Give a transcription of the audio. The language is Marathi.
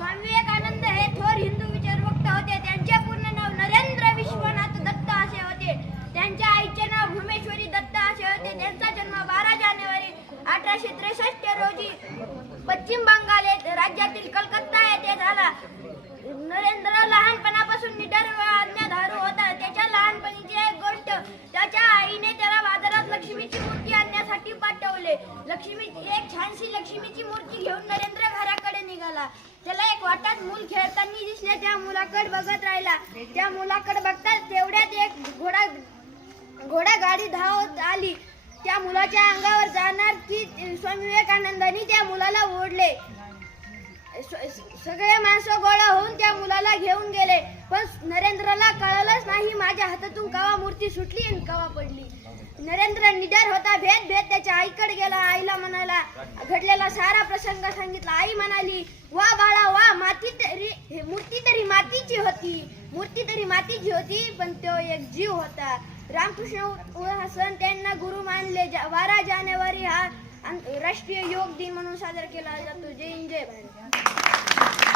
स्वामी विवेकानंद हे थोर हिंदू विचारवक्ता होते. त्यांचे पूर्ण नाव नरेंद्र विश्वनाथ दत्त असे होते. त्यांच्या आईचे नाव भूमेश्वरी दत्त असे होते. त्यांचा जन्म 12 जानेवारी 1863 रोजी पश्चिम बंगाल राज्यातील कलकत्ता येथे झाला. नरेंद्र लहानपणापासून निडर व आज्ञाधारू होता. त्याच्या लहानपणीची एक गोष्ट, त्याच्या आईने त्याला बाजारात लक्ष्मीची मूर्ती आणण्यासाठी पाठवले. एक छानशी लक्ष्मीची मूर्ती घेऊन नरेंद्र घराकडे निघाला. त्याला एक वाटात मूल खेळताना दिसले. त्या मुलाकडे बघत राहिला. त्या मुलाकडे बघताच तेवढ्यात एक घोडा गाडी धावत आली. त्या मुलाच्या अंगावर जाणार की स्वामी विवेकानंदांनी त्या मुलाला ओढले. सगळे माणसं गोळा होऊन त्या मुलाला घेऊन गेले. पण नरेंद्रला कळलंच नाही माझ्या हातातून कवा मूर्ती सुटली आणि कवा पडली. नरेंद्र निडर होता. भेद त्याच्या आईकडे गेला. आईला म्हणाला, घडलेला सारा प्रसंग सांगितला. आई म्हणाली, वा बाळा वा, मूर्ती तरी मातीची होती पण तो एक जीव होता. रामकृष्ण उल्हासन त्यांना गुरु मानले. 12 जानेवारी हा राष्ट्रीय योग दिन म्हणून साजरा केला जातो. जय हिंद, जय भारत.